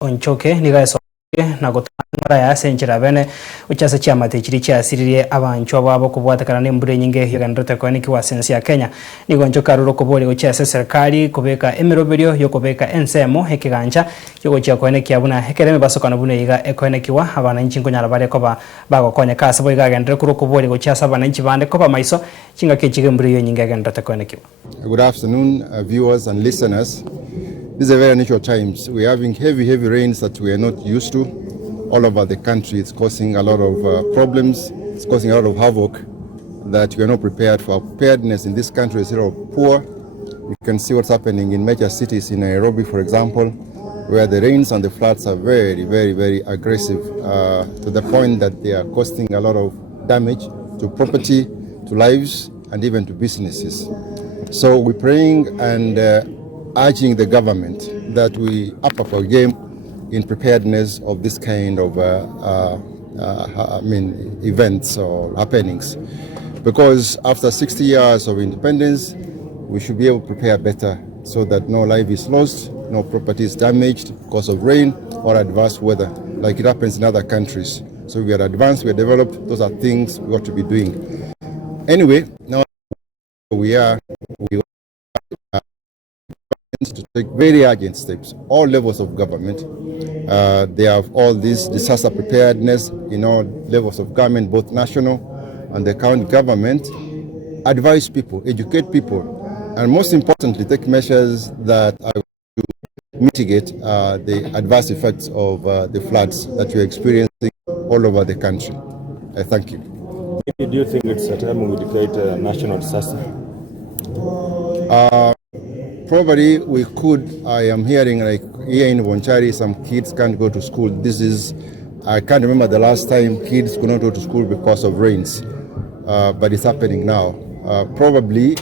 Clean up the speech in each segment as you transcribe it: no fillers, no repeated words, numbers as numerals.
ONCHOKE nigaeso na gutwara ya senchira bene uchase chiama tekiri cha asiririe abanchu ababo kubwatakana n'embure nyinge yagandate ko ni kiwasensi ya Kenya nigo ONCHOKE aruro kubore uchase serikali kubeka emiroberio yo kubeka ensemo hekigancha yo chia ko ne kiabuna hekereme basokana bune yiga ekone kiwa abananchi ngonyara bare ko bagokonya kase bo igagendre kuro kubore uchase abananchi bande ko MAISO Chingaki Echi embure yo nyinge yagandate ko ne kiwa. Good afternoon, viewers and listeners. These are very unusual times. We're having heavy rains that we are not used to all over the country. It's causing a lot of problems. It's causing a lot of havoc that we are not prepared for. Our preparedness in this country is very poor. You can see what's happening in major cities in Nairobi, for example, where the rains and the floods are very aggressive to the point that they are causing a lot of damage to property, to lives, and even to businesses. So we're praying and urging the government that we up our game in preparedness of this kind of events or happenings, because after 60 years of independence we should be able to prepare better so that no life is lost, no property is damaged because of rain or adverse weather like it happens in other countries. So we are advanced, we are developed. Those are things we ought to be doing. Anyway, now we are to take very urgent steps. All levels of government, they have all this disaster preparedness in all levels of government, both national and the county government. Advise people, educate people, and most importantly, take measures that are to mitigate the adverse effects of the floods that we're experiencing all over the country. Thank you. Do you think it's a time we declare a national disaster? Probably we could. I am hearing like here in Bonchari, some kids can't go to school. I can't remember the last time kids could not go to school because of rains, but it's happening now. Probably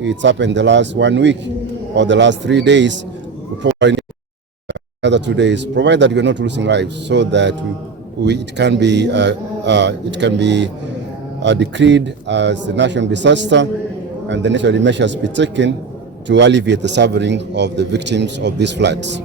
it's happened the last 1 week or the last 3 days. We probably need another 2 days, provided that we're not losing lives, so that it can be decreed as a national disaster, and the necessary measures be taken to alleviate the suffering of the victims of these floods.